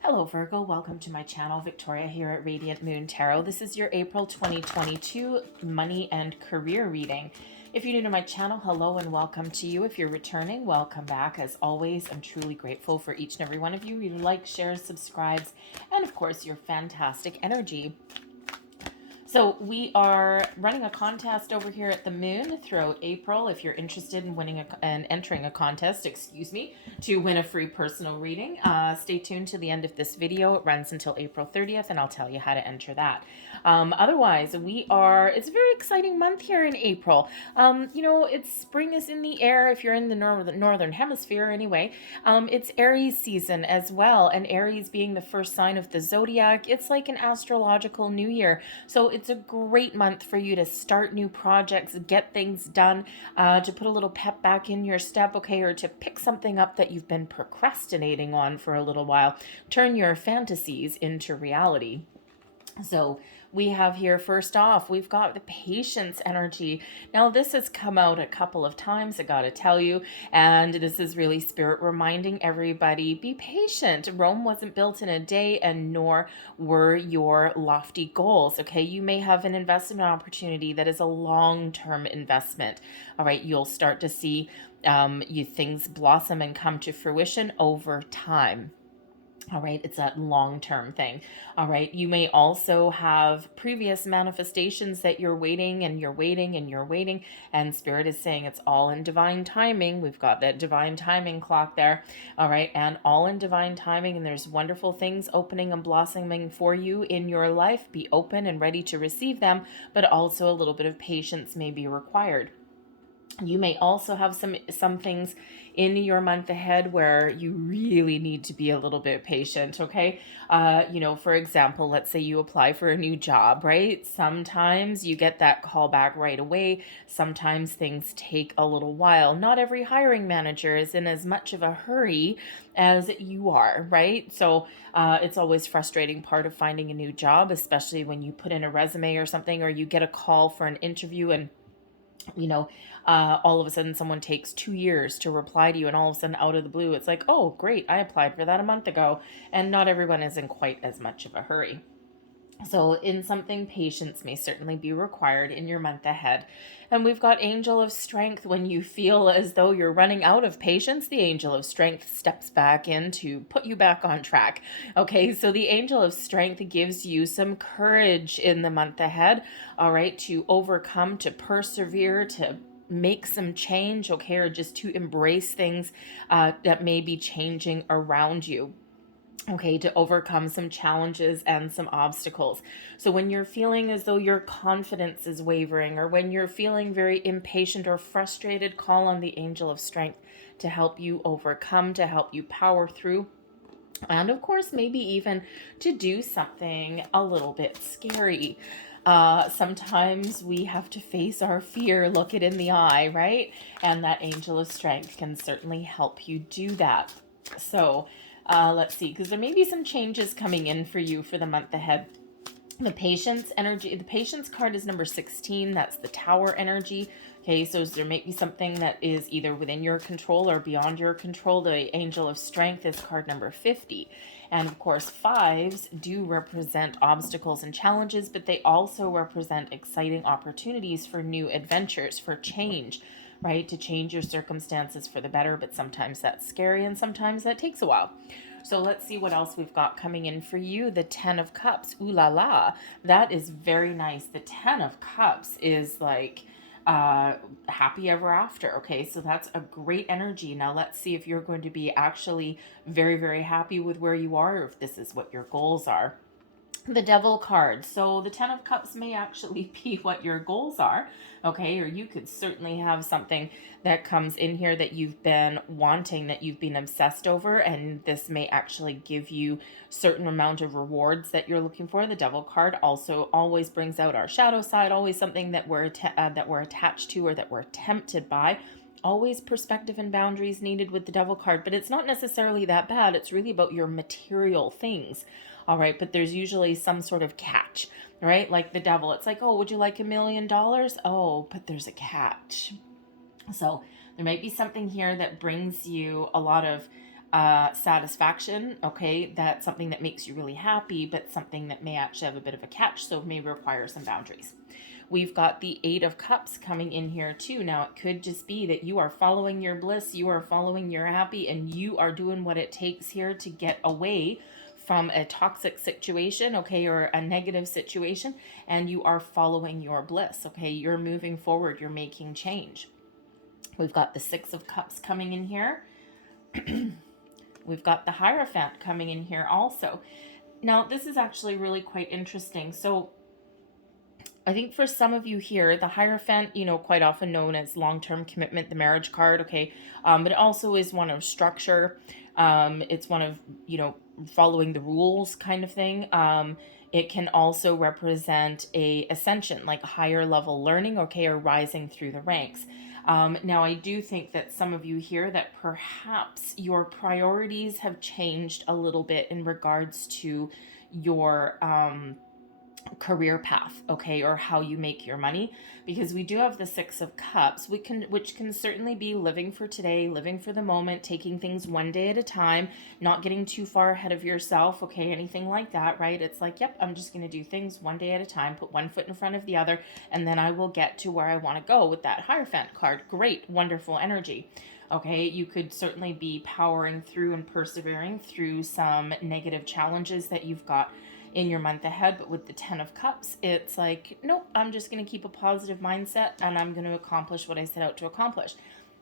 Hello Virgo, welcome to my channel. Victoria here at Radiant Moon Tarot. This is your April 2022 money and career reading. If you're new to my channel, hello and welcome to you. If you're returning, welcome back. As always, I'm truly grateful for each and every one of you. You like, shares, subscribes, and of course your fantastic energy. So we are running a contest over here at the Moon throughout April. If you're interested in winning and entering a contest, to win a free personal reading, stay tuned to the end of this video. It runs until April 30th, and I'll tell you how to enter that. Otherwise, it's a very exciting month here in April. It's spring is in the air if you're in the northern hemisphere anyway. It's Aries season as well, and Aries being the first sign of the zodiac, it's like an astrological new year. So it's a great month for you to start new projects, get things done, to put a little pep back in your step, okay, or to pick something up that you've been procrastinating on for a little while. Turn your fantasies into reality. So we have here, first off, we've got the patience energy. Now, this has come out a couple of times, I gotta tell you, and this is really spirit reminding everybody, be patient. Rome wasn't built in a day, and nor were your lofty goals, okay? You may have an investment opportunity that is a long-term investment, all right? You'll start to see things blossom and come to fruition over time. All right, it's a long-term thing. All right, you may also have previous manifestations that you're waiting and you're waiting and you're waiting, and Spirit is saying it's all in divine timing. We've got that divine timing clock there. All right, and all in divine timing, and there's wonderful things opening and blossoming for you in your life. Be open and ready to receive them, but also a little bit of patience may be required. You may also have some things in your month ahead where you really need to be a little bit patient, okay? For example, let's say you apply for a new job, right? Sometimes you get that call back right away. Sometimes things take a little while. Not every hiring manager is in as much of a hurry as you are, right? So it's always frustrating part of finding a new job, especially when you put in a resume or something, or you get a call for an interview and all of a sudden someone takes 2 years to reply to you, and all of a sudden out of the blue, it's like, oh, great, I applied for that a month ago. And not everyone is in quite as much of a hurry. So in something, patience may certainly be required in your month ahead. And we've got Angel of Strength. When you feel as though you're running out of patience, the Angel of Strength steps back in to put you back on track. Okay, so the Angel of Strength gives you some courage in the month ahead, all right, to overcome, to persevere, to make some change, okay, or just to embrace things that may be changing around you. Okay, to overcome some challenges and some obstacles. So when you're feeling as though your confidence is wavering, or when you're feeling very impatient or frustrated, call on the Angel of Strength to help you overcome, to help you power through. And of course, maybe even to do something a little bit scary. Sometimes we have to face our fear, look it in the eye, right? And that Angel of Strength can certainly help you do that. So let's see, because there may be some changes coming in for you for the month ahead. The patience energy, the patience card is number 16. That's the Tower energy. Okay, so there may be something that is either within your control or beyond your control. The Angel of Strength is card number 50. And of course, fives do represent obstacles and challenges, but they also represent exciting opportunities for new adventures, for change, right? To change your circumstances for the better, but sometimes that's scary and sometimes that takes a while. So let's see what else we've got coming in for you. The 10 of Cups. Ooh la la. That is very nice. The 10 of Cups is like happy ever after. Okay, so that's a great energy. Now let's see if you're going to be actually very, very happy with where you are, or if this is what your goals are. The Devil card. So the 10 of Cups may actually be what your goals are, okay? Or you could certainly have something that comes in here that you've been wanting, that you've been obsessed over, and this may actually give you certain amount of rewards that you're looking for. The Devil card also always brings out our shadow side, always something that we're attached to or that we're tempted by. Always perspective and boundaries needed with the Devil card, but it's not necessarily that bad. It's really about your material things. All right, but there's usually some sort of catch, right? Like the Devil, it's like, oh, would you like $1 million? Oh, but there's a catch. So there might be something here that brings you a lot of satisfaction, okay, that's something that makes you really happy, but something that may actually have a bit of a catch, so may require some boundaries. We've got the Eight of Cups coming in here too. Now, it could just be that you are following your bliss, you are following your happy, and you are doing what it takes here to get away from a toxic situation, okay, or a negative situation, and you are following your bliss, okay? You're moving forward, you're making change. We've got the Six of Cups coming in here. We've got the Hierophant coming in here also. Now, this is actually really quite interesting. So, I think for some of you here, the Hierophant, quite often known as long-term commitment, the marriage card, okay, but it also is one of structure. It's one of, following the rules kind of thing. It can also represent a ascension, like higher level learning, okay, or rising through the ranks. Now, I do think that some of you here that perhaps your priorities have changed a little bit in regards to your career path, okay, or how you make your money, because we do have the Six of Cups, which can certainly be living for today, living for the moment, taking things one day at a time, not getting too far ahead of yourself, okay, anything like that, right? It's like, yep, I'm just going to do things one day at a time, put one foot in front of the other, and then I will get to where I want to go with that Hierophant card. Great, wonderful energy. Okay, you could certainly be powering through and persevering through some negative challenges that you've got in your month ahead. But with the Ten of Cups, it's like, nope, I'm just going to keep a positive mindset and I'm going to accomplish what I set out to accomplish.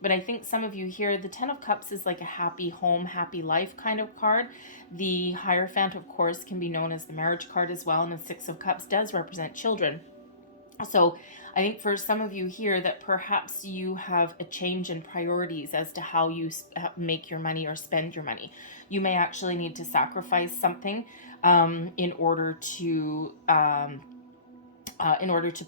But I think some of you here, the Ten of Cups is like a happy home, happy life kind of card. The Hierophant, of course, can be known as the marriage card as well, and the Six of Cups does represent children. So I think for some of you here that perhaps you have a change in priorities as to how you make your money or spend your money. You may actually need to sacrifice something in order to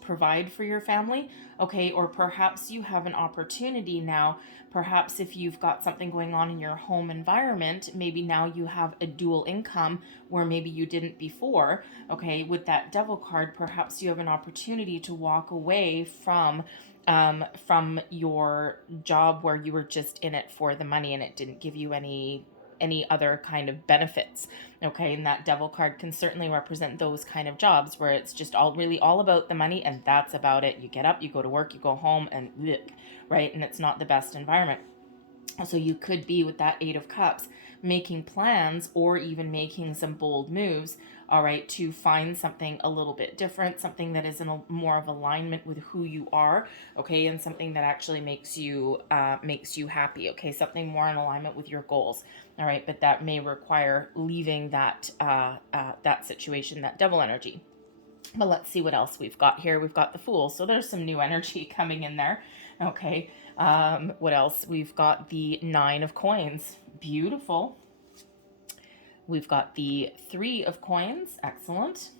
provide for your family, okay? Or perhaps you have an opportunity now. Perhaps if you've got something going on in your home environment, maybe now you have a dual income where maybe you didn't before, okay? With that Devil card, perhaps you have an opportunity to walk away from your job where you were just in it for the money and it didn't give you any other kind of benefits, okay? And that Devil card can certainly represent those kind of jobs where it's just all about the money, and that's about it. You get up, you go to work, you go home, and bleh, right? And it's not the best environment. So you could be with that Eight of Cups making plans or even making some bold moves, all right, to find something a little bit different, something that is in a more of alignment with who you are, okay, and something that actually makes you happy, okay, something more in alignment with your goals, all right. But that may require leaving that situation, that Devil energy. But let's see what else we've got here. We've got the Fool, so there's some new energy coming in there, okay. What else? We've got the Nine of Coins. Beautiful. We've got the Three of Coins. Excellent.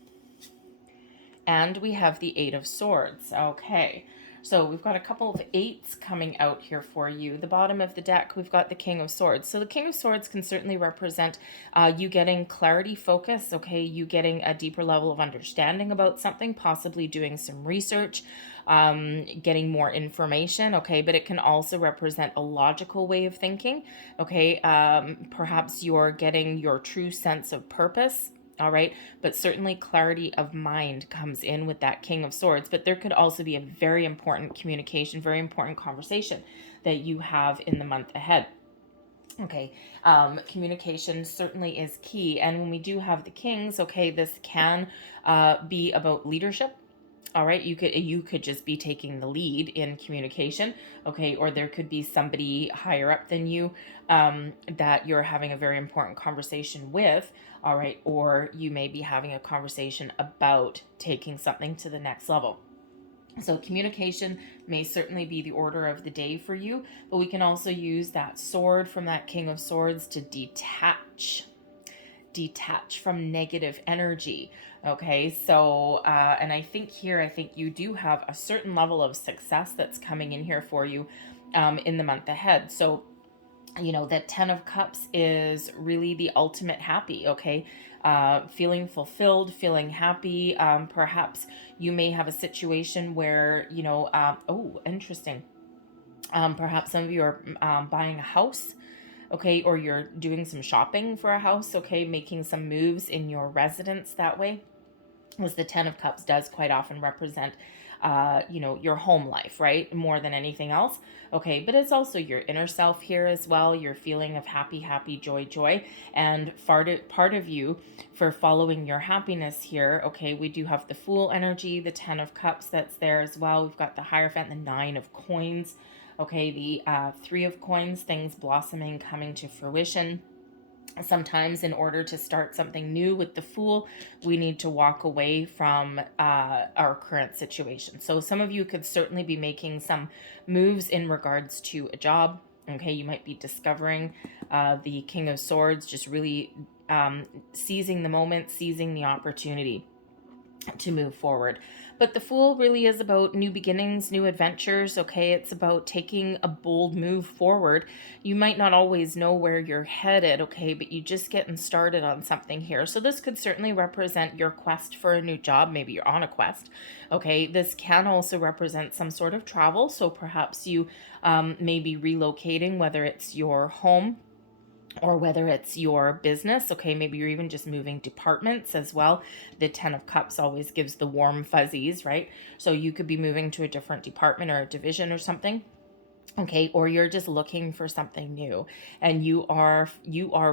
And we have the Eight of Swords. Okay. So we've got a couple of eights coming out here for you. The bottom of the deck, we've got the King of Swords. So the King of Swords can certainly represent you getting clarity, focus, okay? You getting a deeper level of understanding about something, possibly doing some research, getting more information, okay? But it can also represent a logical way of thinking, okay? Perhaps you're getting your true sense of purpose, all right, but certainly clarity of mind comes in with that King of Swords. But there could also be a very important communication, very important conversation that you have in the month ahead. Okay, communication certainly is key. And when we do have the Kings, okay, this can be about leadership. All right, you could just be taking the lead in communication, okay, or there could be somebody higher up than you that you're having a very important conversation with, all right, or you may be having a conversation about taking something to the next level. So communication may certainly be the order of the day for you, but we can also use that sword from that King of Swords to detach from negative energy. Okay, so and I think you do have a certain level of success that's coming in here for you in the month ahead. So that Ten of Cups is really the ultimate happy, okay? Feeling fulfilled, feeling happy. Perhaps you may have a situation where, oh, interesting. Perhaps some of you are buying a house. okay, or you're doing some shopping for a house, okay, making some moves in your residence that way, as the Ten of Cups does quite often represent, your home life, right? More than anything else. Okay, but it's also your inner self here as well, your feeling of happy, happy, joy, joy. And part of you for following your happiness here, okay, we do have the Fool energy, the Ten of Cups that's there as well. We've got the Hierophant, the Nine of Coins. Okay, the Three of Coins, things blossoming, coming to fruition. Sometimes, in order to start something new with the Fool, we need to walk away from our current situation. So some of you could certainly be making some moves in regards to a job. Okay, you might be discovering the King of Swords, just really seizing the moment, seizing the opportunity to move forward. But the Fool really is about new beginnings, new adventures, okay? It's about taking a bold move forward. You might not always know where you're headed, okay? But you just getting started on something here. So this could certainly represent your quest for a new job. Maybe you're on a quest, okay? This can also represent some sort of travel. So perhaps you may be relocating, whether it's your home or whether it's your business, okay, maybe you're even just moving departments as well. The Ten of Cups always gives the warm fuzzies, right? So you could be moving to a different department or a division or something. Okay, or you're just looking for something new and you are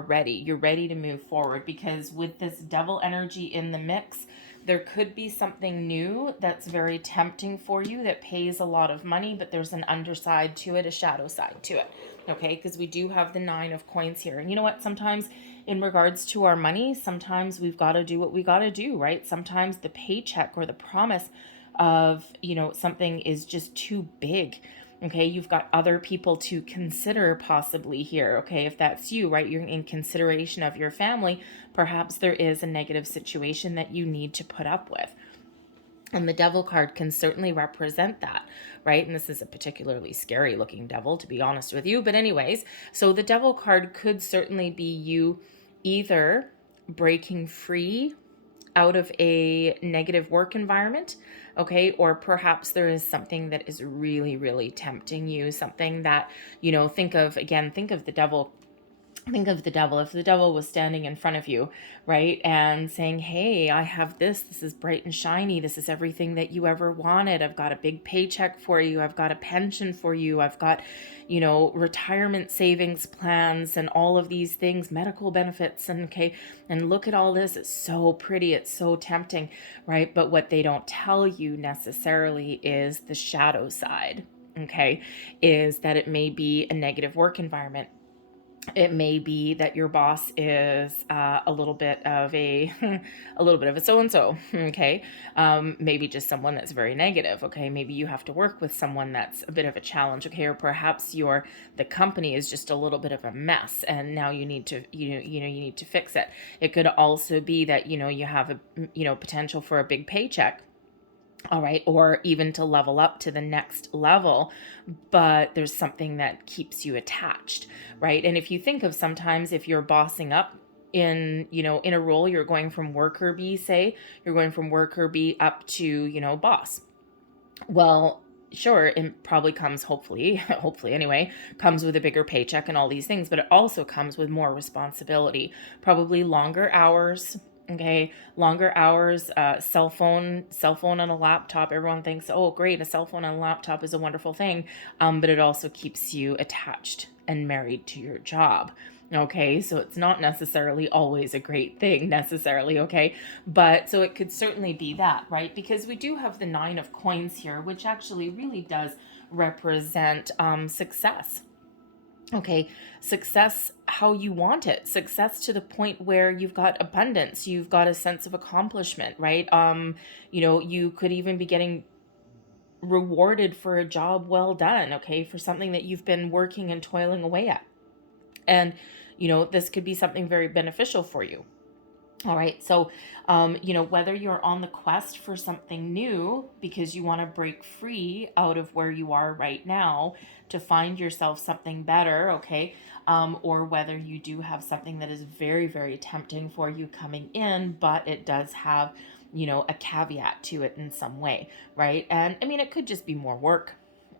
ready. You're ready to move forward, because with this Devil energy in the mix, there could be something new that's very tempting for you, that pays a lot of money, but there's an underside to it, a shadow side to it. Okay, because we do have the Nine of Coins here. And you know what? Sometimes in regards to our money, sometimes we've got to do what we got to do, right? Sometimes the paycheck or the promise of, something is just too big. Okay, you've got other people to consider possibly here. Okay, if that's you, right, you're in consideration of your family, perhaps there is a negative situation that you need to put up with. And the Devil card can certainly represent that, right? And this is a particularly scary looking devil, to be honest with you. But anyways, so the Devil card could certainly be you either breaking free out of a negative work environment, okay, or perhaps there is something that is really, really tempting you, something that, think of the devil. Think of the devil. If the devil was standing in front of you, right, and saying, hey, I have this is bright and shiny, this is everything that you ever wanted, I've got a big paycheck for you, I've got a pension for you, I've got, retirement savings plans and all of these things, medical benefits, and look at all this, it's so pretty, it's so tempting, right? But what they don't tell you necessarily is the shadow side, okay, is that it may be a negative work environment. It may be that your boss is a little bit of a a little bit of a so-and-so, okay? Maybe just someone that's very negative, okay? Maybe you have to work with someone that's a bit of a challenge, okay? Or perhaps the company is just a little bit of a mess, and now you need to you need to fix it. It could also be that you have a potential for a big paycheck. All right, or even to level up to the next level, but there's something that keeps you attached, right? And if you think of, sometimes if you're bossing up in a role, you're going from worker B, say you're going from worker B up to boss. Well, sure, it probably comes, hopefully hopefully anyway, comes with a bigger paycheck and all these things, but it also comes with more responsibility, probably longer hours. Okay, longer hours, cell phone on a laptop. Everyone thinks, oh, great, a cell phone on a laptop is a wonderful thing, but it also keeps you attached and married to your job. Okay, so it's not necessarily always a great thing necessarily, okay? But so it could certainly be that, right? Because we do have the Nine of Coins here, which actually really does represent success. Okay, success how you want it. Success to the point where you've got abundance, you've got a sense of accomplishment, right? You could even be getting rewarded for a job well done, okay, for something that you've been working and toiling away at. And this could be something very beneficial for you. All right. So, whether you're on the quest for something new because you want to break free out of where you are right now to find yourself something better, okay, or whether you do have something that is very, very tempting for you coming in, but it does have, a caveat to it in some way, right? And I mean, it could just be more work.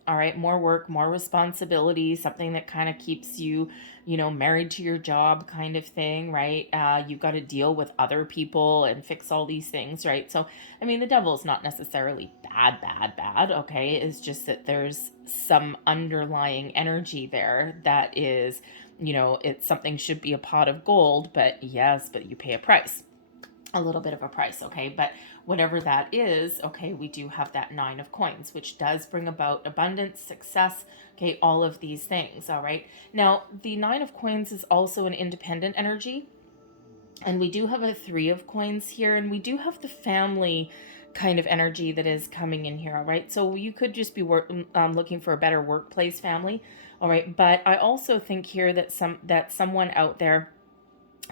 All right, more work, more responsibility, something that kind of keeps you, married to your job kind of thing, right? You've got to deal with other people and fix all these things, right? So, I mean, the devil's not necessarily bad, bad, bad, okay? It's just that there's some underlying energy there that is, it's something should be a pot of gold, but yes, but you pay a price, a little bit of a price, okay? But whatever that is, okay, we do have that 9 of coins, which does bring about abundance, success, okay, all of these things, all right? Now, the 9 of coins is also an independent energy, and we do have a 3 of coins here, and we do have the family kind of energy that is coming in here, all right? So you could just be looking for a better workplace family, all right? But I also think here that someone out there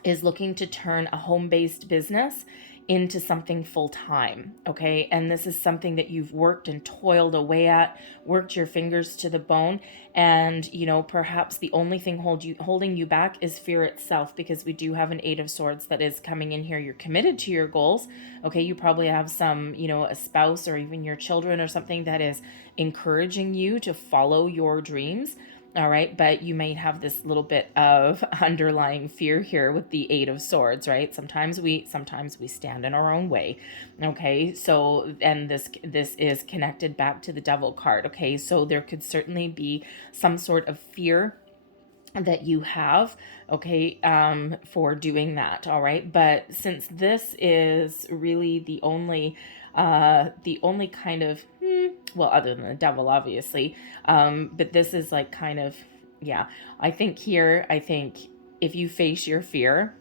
is looking to turn a home-based business into something full-time, okay? And this is something that you've worked and toiled away at, worked your fingers to the bone, and perhaps the only thing holding you back is fear itself, because we do have an 8 of Swords that is coming in here. You're committed to your goals, okay? You probably have some, a spouse or even your children or something that is encouraging you to follow your dreams. All right, but you may have this little bit of underlying fear here with the 8 of Swords, right? Sometimes we stand in our own way. Okay, so and this is connected back to the Devil card. Okay, so there could certainly be some sort of fear that you have, okay, for doing that. All right, but since this is really the only kind of well, other than the devil, obviously, but this is like kind of, yeah, I think if you face your fear,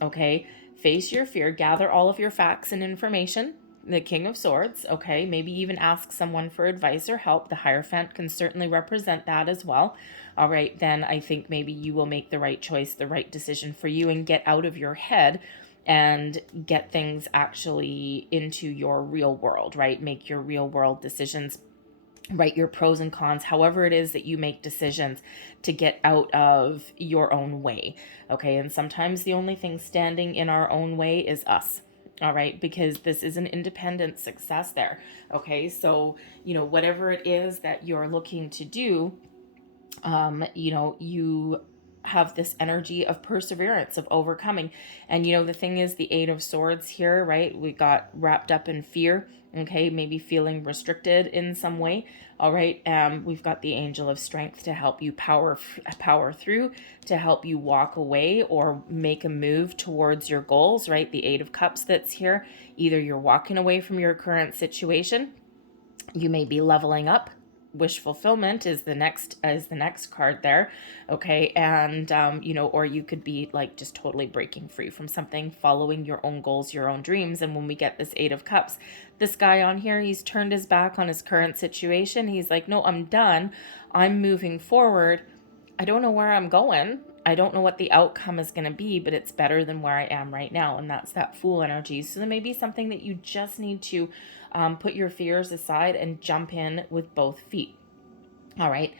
okay, face your fear, gather all of your facts and information, the King of Swords, okay, maybe even ask someone for advice or help. The Hierophant can certainly represent that as well. All right, then I think maybe you will make the right choice, the right decision for you, and get out of your head and get things actually into your real world, right? Make your real world decisions, write your pros and cons, however it is that you make decisions to get out of your own way, okay? And sometimes the only thing standing in our own way is us, all right? Because this is an independent success there, okay? So, whatever it is that you're looking to do, you have this energy of perseverance, of overcoming. And the thing is, the 8 of Swords here, right? We got wrapped up in fear, okay, maybe feeling restricted in some way. All right, we've got the Angel of Strength to help you power through, to help you walk away or make a move towards your goals, right? The 8 of Cups that's here, either you're walking away from your current situation, you may be leveling up. Wish fulfillment is the next card there, okay? And or you could be like just totally breaking free from something, following your own goals, your own dreams. And when we get this 8 of Cups, this guy on here, he's turned his back on his current situation. He's like, no, I'm done, I'm moving forward. I don't know where I'm going, I don't know what the outcome is going to be, but it's better than where I am right now. And that's that Fool energy. So there may be something that you just need to put your fears aside and jump in with both feet. All right.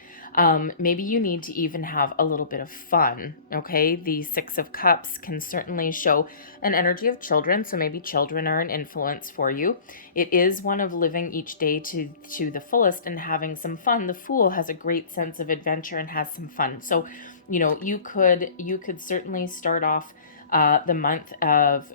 Maybe you need to even have a little bit of fun. Okay. The 6 of Cups can certainly show an energy of children. So maybe children are an influence for you. It is one of living each day to the fullest and having some fun. The Fool has a great sense of adventure and has some fun. So, you could certainly start off the month of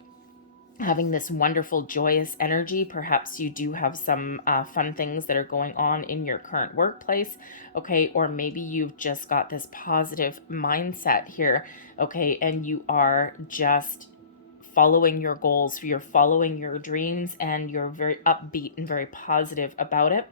having this wonderful, joyous energy. Perhaps you do have some fun things that are going on in your current workplace, okay? Or maybe you've just got this positive mindset here, okay? And you are just following your goals, you're following your dreams, and you're very upbeat and very positive about it.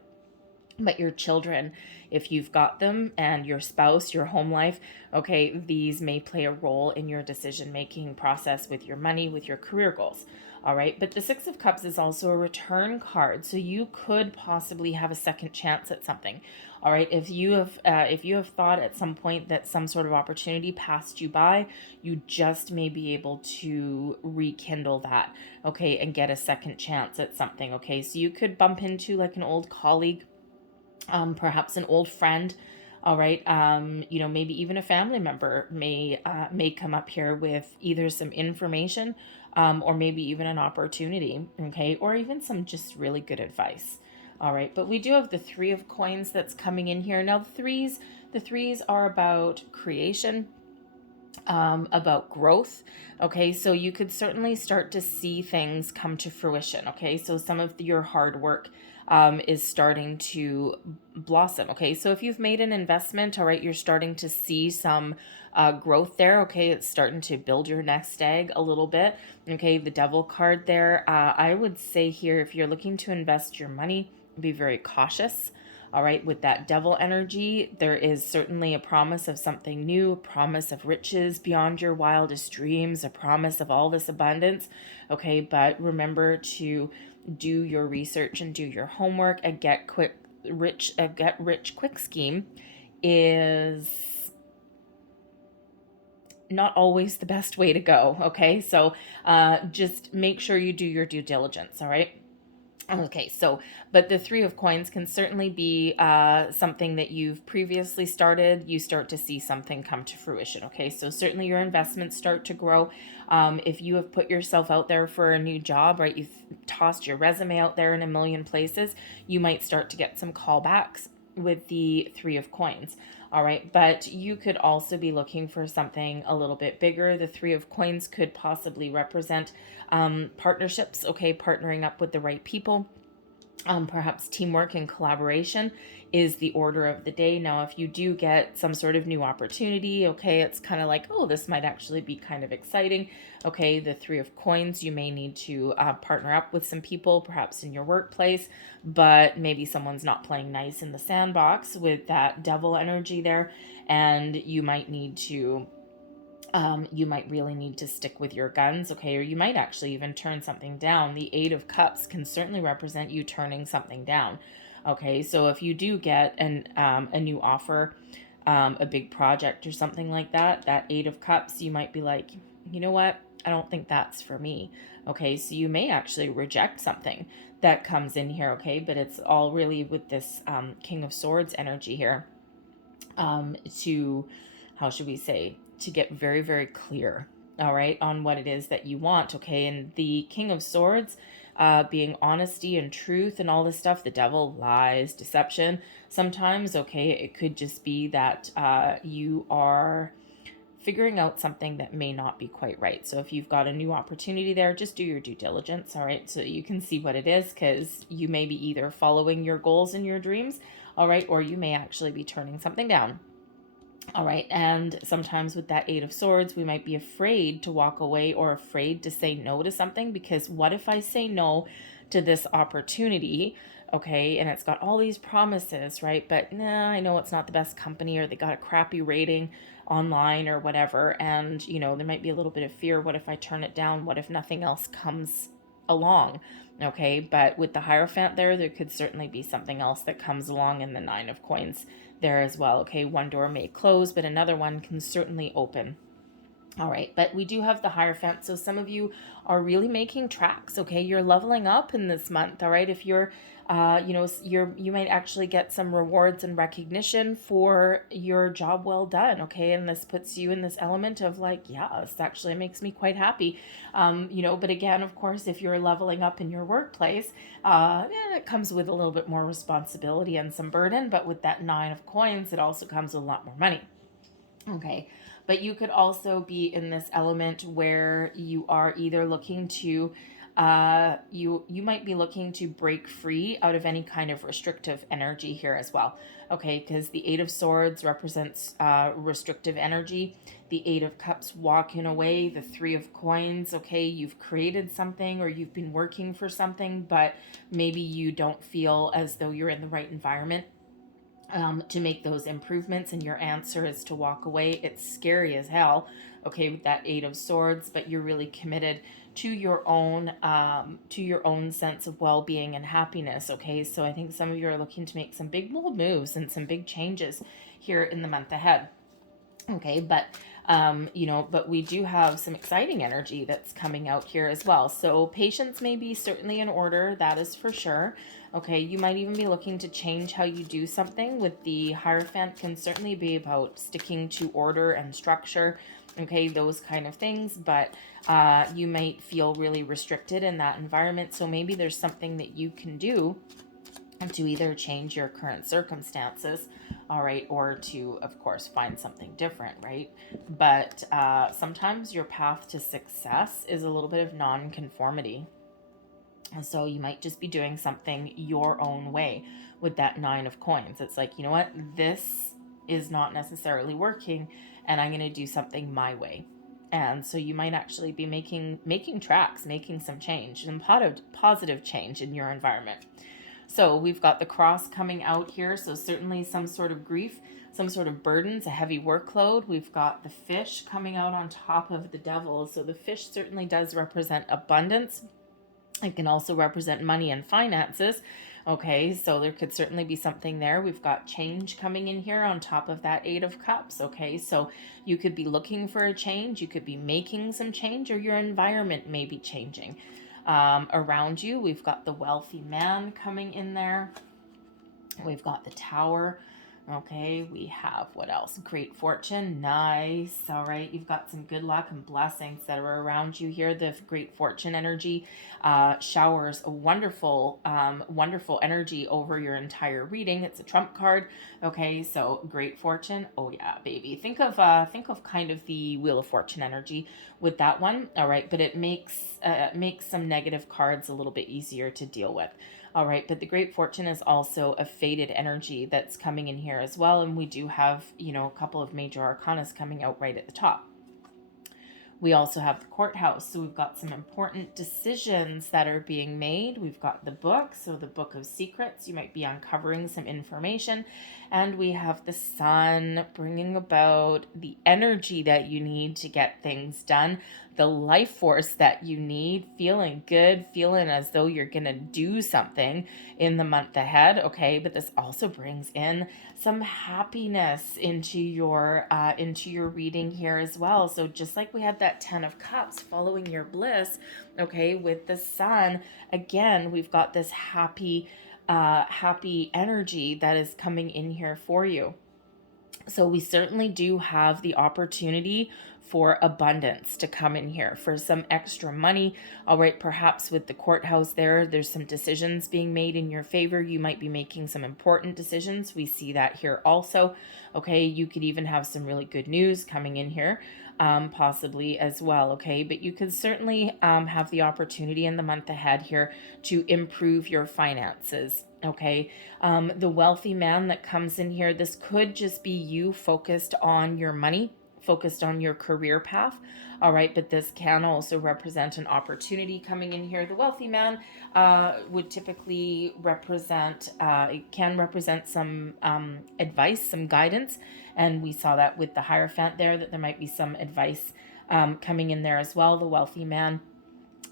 But your children, if you've got them, and your spouse, your home life, okay, these may play a role in your decision-making process with your money, with your career goals. All right, but the 6 of Cups is also a return card, so you could possibly have a second chance at something. All right, if you have thought at some point that some sort of opportunity passed you by, you just may be able to rekindle that, okay, and get a second chance at something. Okay, so you could bump into like an old colleague, perhaps an old friend. All right, maybe even a family member may come up here with either some information, or maybe even an opportunity, okay, or even some just really good advice. All right, but we do have the Three of Coins that's coming in here. Now the threes are about creation, about growth. Okay, so you could certainly start to see things come to fruition. Okay, so some of your hard work is starting to blossom. Okay, so if you've made an investment, all right, you're starting to see some growth there. Okay, it's starting to build your nest egg a little bit. Okay, the Devil card there. I would say here, if you're looking to invest your money, be very cautious. All right, with that devil energy, there is certainly a promise of something new, a promise of riches beyond your wildest dreams, a promise of all this abundance. Okay, but remember to do your research and do your homework. A get rich quick scheme is not always the best way to go. Okay, so just make sure you do your due diligence. All right. Okay, so, but the Three of Coins can certainly be something that you've previously started. You start to see something come to fruition. Okay, so certainly your investments start to grow. If you have put yourself out there for a new job, right, you've tossed your resume out there in a million places, you might start to get some callbacks with the Three of Coins. All right, but you could also be looking for something a little bit bigger. The Three of Coins could possibly represent partnerships, okay, partnering up with the right people. Perhaps teamwork and collaboration is the order of the day. Now, if you do get some sort of new opportunity, okay, it's kind of like, oh, this might actually be kind of exciting. Okay, the Three of Coins, you may need to partner up with some people, perhaps in your workplace, but maybe someone's not playing nice in the sandbox with that devil energy there, and you might need to you might really need to stick with your guns, okay? Or you might actually even turn something down. The Eight of Cups can certainly represent you turning something down, okay? So if you do get a new offer, a big project or something like that, that Eight of Cups, you might be like, you know what? I don't think that's for me, okay? So you may actually reject something that comes in here, okay? But it's all really with this King of Swords energy here, to, how should we say, to get very, very clear, all right, on what it is that you want, okay? And the King of Swords, being honesty and truth and all this stuff, the devil, lies, deception, sometimes, okay, it could just be that you are figuring out something that may not be quite right. So if you've got a new opportunity there, just do your due diligence, all right, so you can see what it is, because you may be either following your goals and your dreams, all right, or you may actually be turning something down. All right, and sometimes with that Eight of Swords, we might be afraid to walk away or afraid to say no to something, because what if I say no to this opportunity, okay, and it's got all these promises, right? But nah, I know it's not the best company, or they got a crappy rating online or whatever, and there might be a little bit of fear. What if I turn it down? What if nothing else comes along? Okay, but with the Hierophant there could certainly be something else that comes along in the Nine of Coins there as well. Okay, one door may close, but another one can certainly open. All right, but we do have the Hierophant, so some of you are really making tracks, okay? You're leveling up in this month, all right? If you're, you might actually get some rewards and recognition for your job well done, okay? And this puts you in this element of like, yeah, this actually makes me quite happy, but again, of course, if you're leveling up in your workplace, it comes with a little bit more responsibility and some burden, but with that Nine of Coins, it also comes with a lot more money. Okay, but you could also be in this element where you are either looking to, you might be looking to break free out of any kind of restrictive energy here as well. Okay, because the Eight of Swords represents restrictive energy. The Eight of Cups walking away. The Three of Coins, okay, you've created something or you've been working for something, but maybe you don't feel as though you're in the right environment to make those improvements, and your answer is to walk away. It's scary as hell, okay, with that Eight of Swords, but you're really committed to your own sense of well-being and happiness, okay? So I think some of you are looking to make some big bold moves and some big changes here in the month ahead. Okay, but but we do have some exciting energy that's coming out here as well. So patience may be certainly in order, that is for sure. Okay, you might even be looking to change how you do something. With the Hierophant, can certainly be about sticking to order and structure, okay, those kind of things, but you might feel really restricted in that environment. So maybe there's something that you can do to either change your current circumstances, all right, or to, of course, find something different, right? But sometimes your path to success is a little bit of non-conformity. And so you might just be doing something your own way with that 9 of coins. It's like, you know what, this is not necessarily working, and I'm going to do something my way. And so you might actually be making tracks, making some change, and positive change in your environment. So we've got the cross coming out here. So certainly some sort of grief, some sort of burdens, a heavy workload. We've got the fish coming out on top of the devil. So the fish certainly does represent abundance. It can also represent money and finances. Okay, so there could certainly be something there. We've got change coming in here on top of that 8 of Cups. Okay, so you could be looking for a change. You could be making some change, or your environment may be changing around you. We've got the wealthy man coming in there. We've got the Tower. Okay, we have what else? Great fortune. Nice. All right, you've got some good luck and blessings that are around you here. The great fortune energy showers a wonderful, wonderful energy over your entire reading. It's a trump card. Okay, so great fortune. Oh yeah, baby. Think of kind of the Wheel of Fortune energy with that one. All right, but it makes some negative cards a little bit easier to deal with. All right, but the great fortune is also a faded energy that's coming in here as well. And we do have, a couple of major arcanas coming out right at the top. We also have the courthouse. So we've got some important decisions that are being made. We've got the book. So the Book of Secrets, you might be uncovering some information. And we have the sun bringing about the energy that you need to get things done, the life force that you need, feeling good, feeling as though you're going to do something in the month ahead. Okay, but this also brings in some happiness into your reading here as well. So just like we had that 10 of Cups following your bliss, okay, with the sun, again, we've got this happy energy that is coming in here for you. So we certainly do have the opportunity for abundance to come in here, for some extra money. All right, perhaps with the courthouse there's some decisions being made in your favor. You might be making some important decisions. We see that here also. Okay, you could even have some really good news coming in here, possibly as well. Okay, but you could certainly have the opportunity in the month ahead here to improve your finances. Okay, the wealthy man that comes in here, this could just be you focused on your money, focused on your career path. All right, but this can also represent an opportunity coming in here. The wealthy man would typically represent, it can represent some advice, some guidance. And we saw that with the Hierophant there, that there might be some advice coming in there as well. The wealthy man,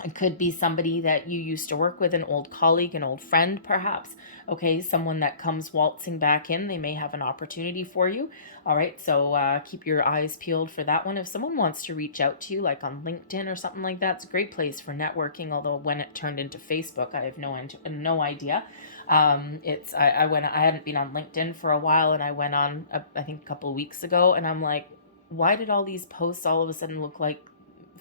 it could be somebody that you used to work with, an old colleague, an old friend, perhaps. Okay, someone that comes waltzing back in. They may have an opportunity for you. All right, so keep your eyes peeled for that one. If someone wants to reach out to you, like on LinkedIn or something like that, it's a great place for networking. Although when it turned into Facebook, I have no idea. I hadn't been on LinkedIn for a while, and I went on I think a couple of weeks ago, and I'm like, why did all these posts all of a sudden look like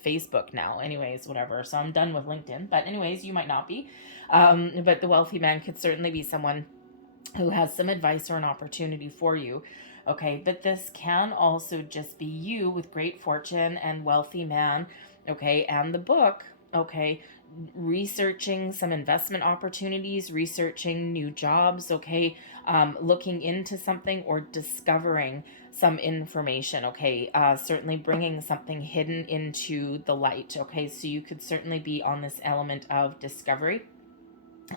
Facebook now? Anyways, whatever. So I'm done with LinkedIn. But anyways, you might not be. But the wealthy man could certainly be someone who has some advice or an opportunity for you. Okay, but this can also just be you with great fortune and wealthy man. Okay, and the book. Okay, researching some investment opportunities, researching new jobs. Okay, looking into something or discovering some information. Okay, certainly bringing something hidden into the light. Okay, so you could certainly be on this element of discovery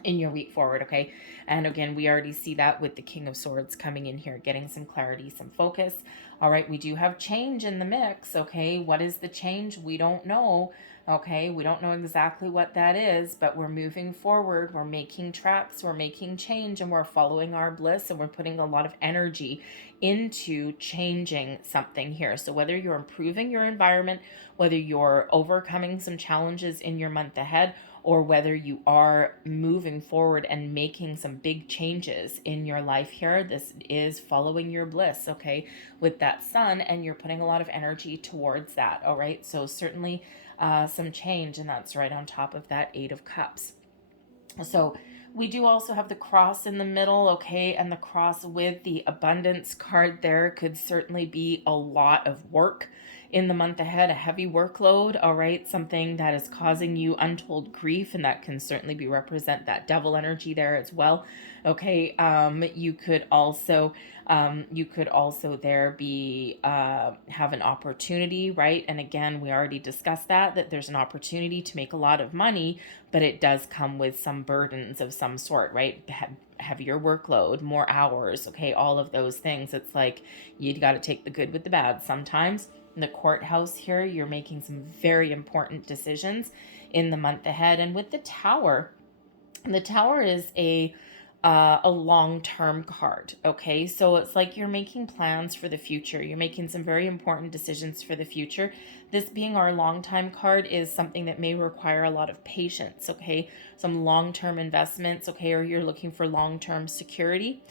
in your week forward. Okay, and again, we already see that with the King of Swords coming in here, getting some clarity, some focus. All right, we do have change in the mix. Okay, what is the change? We don't know. Okay, we don't know exactly what that is, but we're moving forward. We're making tracks, we're making change, and we're following our bliss, and we're putting a lot of energy into changing something here. So whether you're improving your environment, whether you're overcoming some challenges in your month ahead, or whether you are moving forward and making some big changes in your life here, this is following your bliss, okay, with that sun, and you're putting a lot of energy towards that. All right, so certainly some change, and that's right on top of that 8 of Cups. So We do also have the cross in the middle, okay, and the cross with the abundance card there could certainly be a lot of work in the month ahead, a heavy workload, all right, something that is causing you untold grief, and that can certainly be represent that devil energy there as well. Okay, you could also there be have an opportunity, right? And again, we already discussed that there's an opportunity to make a lot of money, but it does come with some burdens of some sort, right? Heavier workload, more hours, okay, all of those things. It's like you got to take the good with the bad sometimes. In the courthouse here, you're making some very important decisions in the month ahead. And with the tower is a long-term card, okay? So it's like you're making plans for the future. You're making some very important decisions for the future. This being our long-time card is something that may require a lot of patience, okay? Some long-term investments, okay? Or you're looking for long-term security.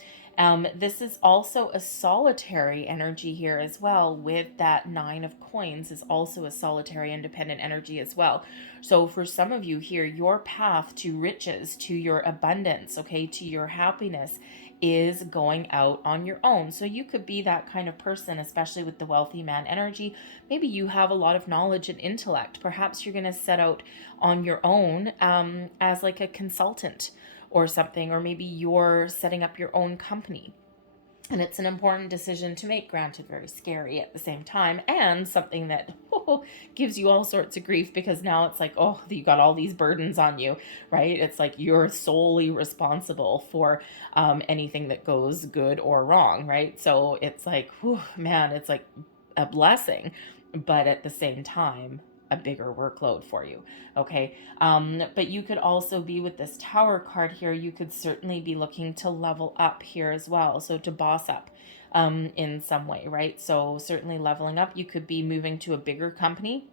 This is also a solitary energy here as well, with that 9 of coins is also a solitary independent energy as well. So for some of you here, your path to riches, to your abundance, okay, to your happiness is going out on your own. So you could be that kind of person, especially with the wealthy man energy. Maybe you have a lot of knowledge and intellect. Perhaps you're going to set out on your own as like a consultant or something, or maybe you're setting up your own company. And it's an important decision to make, granted, very scary at the same time, and something that gives you all sorts of grief, because now it's like, oh, you got all these burdens on you, right? It's like you're solely responsible for anything that goes good or wrong, right? So it's like, whew, man, it's like a blessing, but at the same time, a bigger workload for you. Okay. But you could also be with this tower card here. You could certainly be looking to level up here as well. So to boss up in some way, right? So certainly leveling up. You could be moving to a bigger company,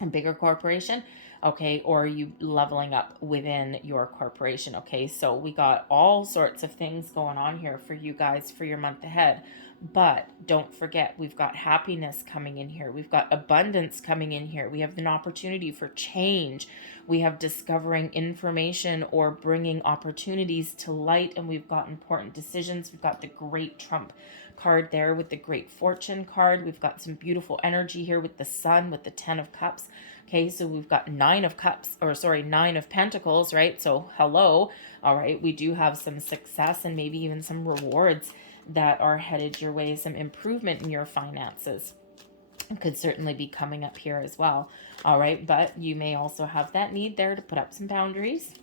a bigger corporation, okay, or you leveling up within your corporation, okay? So we got all sorts of things going on here for you guys for your month ahead. But don't forget, we've got happiness coming in here. We've got abundance coming in here. We have an opportunity for change. We have discovering information or bringing opportunities to light. And we've got important decisions. We've got the Great Trump card there with the Great Fortune card. We've got some beautiful energy here with the Sun, with the 10 of Cups. Okay, so we've got 9 of Cups, or sorry, 9 of Pentacles, right? So hello. All right, we do have some success and maybe even some rewards that are headed your way. Some improvement in your finances could certainly be coming up here as well. All right, but you may also have that need there to put up some boundaries,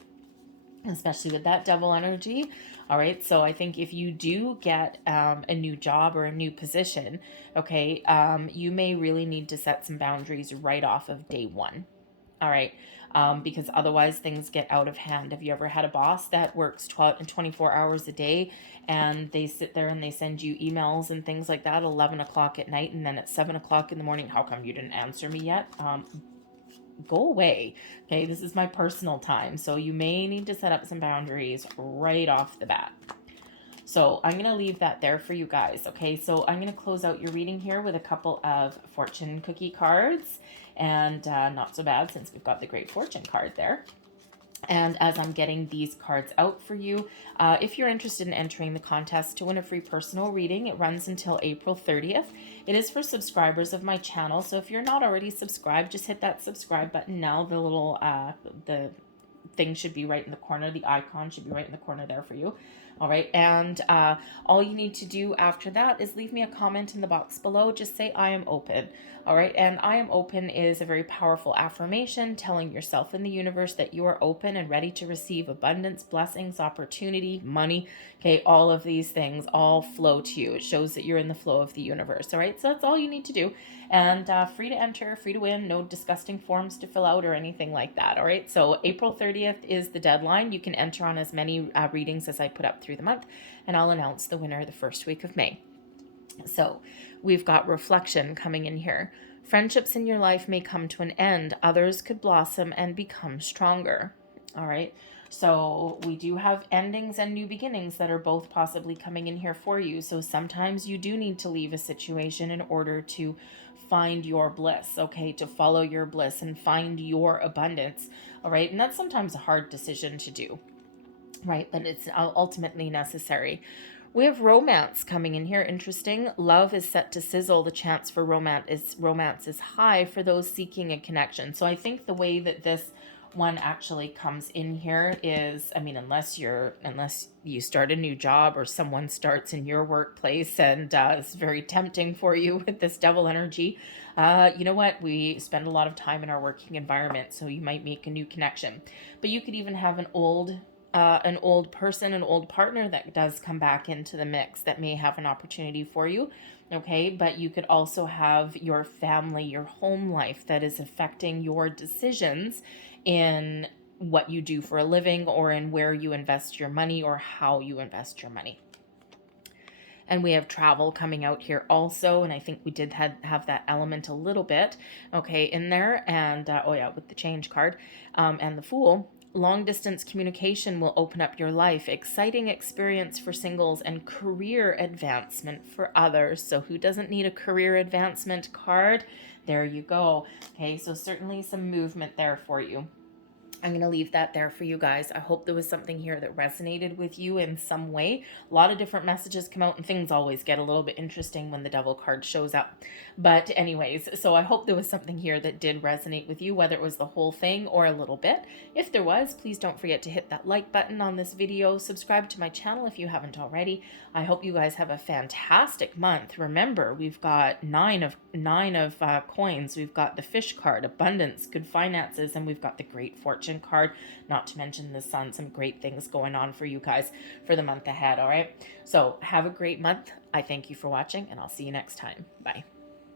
especially with that devil energy. All right, so I think if you do get a new job or a new position, okay, you may really need to set some boundaries right off of day one. All right, because otherwise things get out of hand. Have you ever had a boss that works 24 hours a day, and they sit there and they send you emails and things like that at 11 o'clock at night, and then at 7 o'clock in the morning, how come you didn't answer me yet? Go away. Okay, this is my personal time. So you may need to set up some boundaries right off the bat. So I'm going to leave that there for you guys. Okay, so I'm going to close out your reading here with a couple of fortune cookie cards. And not so bad, since we've got the Great Fortune card there. And as I'm getting these cards out for you, if you're interested in entering the contest to win a free personal reading, it runs until April 30th. It is for subscribers of my channel. So if you're not already subscribed, just hit that subscribe button now. The little the thing should be right in the corner. The icon should be right in the corner there for you. All right. And all you need to do after that is leave me a comment in the box below. Just say, I am open. All right. And I am open is a very powerful affirmation telling yourself in the universe that you are open and ready to receive abundance, blessings, opportunity, money. Okay. All of these things all flow to you. It shows that you're in the flow of the universe. All right. So that's all you need to do. And free to enter, free to win, no disgusting forms to fill out or anything like that. All right. So April 30th is the deadline. You can enter on as many readings as I put up through the month, and I'll announce the winner the first week of May. So we've got reflection coming in here. Friendships in your life may come to an end. Others could blossom and become stronger. All right. So we do have endings and new beginnings that are both possibly coming in here for you. So sometimes you do need to leave a situation in order to find your bliss, okay, to follow your bliss and find your abundance. All right. And that's sometimes a hard decision to do. right? But it's ultimately necessary. We have romance coming in here. Interesting. Love is set to sizzle. The chance for romance is high for those seeking a connection. So I think the way that this one actually comes in here is, I mean, unless you start a new job or someone starts in your workplace and it's very tempting for you with this devil energy. You know what? We spend a lot of time in our working environment, so you might make a new connection. But you could even have an old person, an old partner that does come back into the mix that may have an opportunity for you. Okay, but you could also have your family, your home life that is affecting your decisions in what you do for a living or in where you invest your money or how you invest your money. And we have travel coming out here also, and I think we did have that element a little bit, okay, in there. And oh yeah, with the change card, and the Fool. Long distance communication will open up your life, exciting experience for singles, and career advancement for others. So who doesn't need a career advancement card? There you go. Okay, so certainly some movement there for you. I'm going to leave that there for you guys. I hope there was something here that resonated with you in some way. A lot of different messages come out, and things always get a little bit interesting when the devil card shows up. But anyways, so I hope there was something here that did resonate with you, whether it was the whole thing or a little bit. If there was, please don't forget to hit that like button on this video. Subscribe to my channel if you haven't already. I hope you guys have a fantastic month. Remember, we've got nine of coins. We've got the fish card, abundance, good finances, and we've got the great fortune card, not to mention the sun. Some great things going on for you guys for the month ahead. All right, so have a great month. I thank you for watching, and I'll see you next time. Bye.